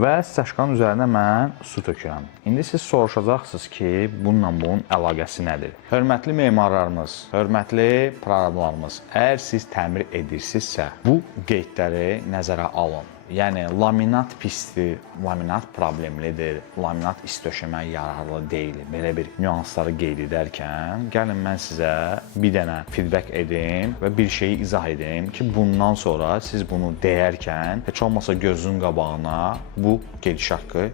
və staşkanın üzərinə mən su tökürəm. İndi siz soruşacaqsınız ki, bununla bunun əlaqəsi nədir? Hörmətli memarlarımız, hörmətli proqramlarımız, əgər siz təmir edirsinizsə, bu qeydləri nəzərə alın. Yəni, laminat pisdir, laminat problemlidir, laminat isti döşəməyə yararlı deyil. Belə bir nüansları qeyd edərkən, gəlin mən sizə bir dənə feedback edim və bir şeyi izah edim ki, bundan sonra siz bunu deyərkən heç olmasa gözünün qabağına bu gediş haqqı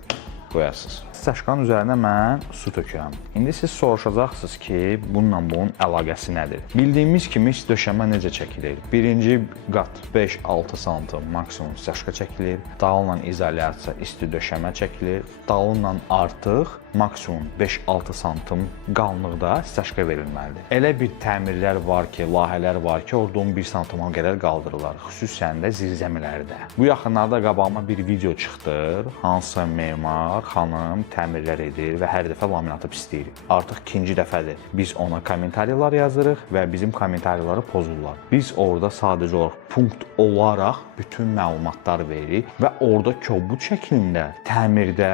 qoyasınız. Staşkanın üzərinə mən su tökürəm. İndi siz soruşacaqsınız ki, bununla bunun əlaqəsi nədir? Bildiyimiz kimi döşəmə necə çəkilir? Birinci qat 5-6 sm maksimum staşka çəkilir. Dalınla izolyasiya isti döşəmə çəkilir. Dalınla artıq maksimum 5-6 sm qalınlıqda staşka verilməlidir. Elə bir təmirlər var ki, layihələr var ki, orada 11 sm qədər qaldırırlar, xüsusən də zirzəmilərdə. Bu yaxınlarda qabağıma bir video çıxdı. Hansı memar xanım təmirlər edir və hər dəfə laminatı pisləyir. Artıq ikinci dəfədir. Biz ona kommentariyalar yazırıq və bizim kommentariyaları pozurlar. Biz orada sadəcə olaraq punkt olaraq bütün məlumatlar veririk və orada kobud şəklində təmirdə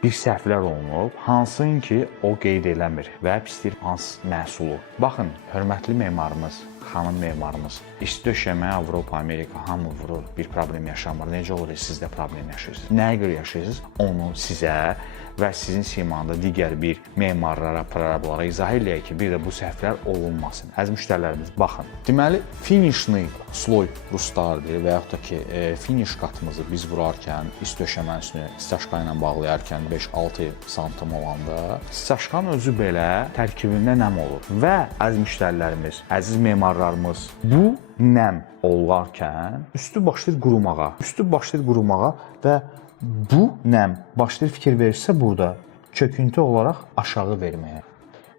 bir səhvlər olunub, hansın ki, o qeyd eləmir və pisləyir hansı məhsulu. Baxın, hörmətli memarımız, xanım memarımız, isti döşəmə Avropa, Amerika hamı vurur, bir problem yaşamır. Necə olur ki, siz də problem yaşayırsınız? Nəyə görə yaşayırsınız? Onu sizə və sizin simanda digər bir memarlara, proqramlara izah eləyək ki, bir də bu səhvlər olunmasın. Əziz müştərilərimiz, baxın. Deməli, finişli sloy ruslardır və yaxud da ki, finiş qatımızı biz vurarkən, isti döşəmənin üstünü staşka ilə bağlayarkən 5-6 sm olanda, staşkanın özü belə tərkibində nəm olur. Və əziz müştərilərimiz, əziz memarlarımız, bu nəm olarkən üstü başlayır qurumağa və bu nəm başlayır fikir verirsə burada çöküntü olaraq aşağı verməyə.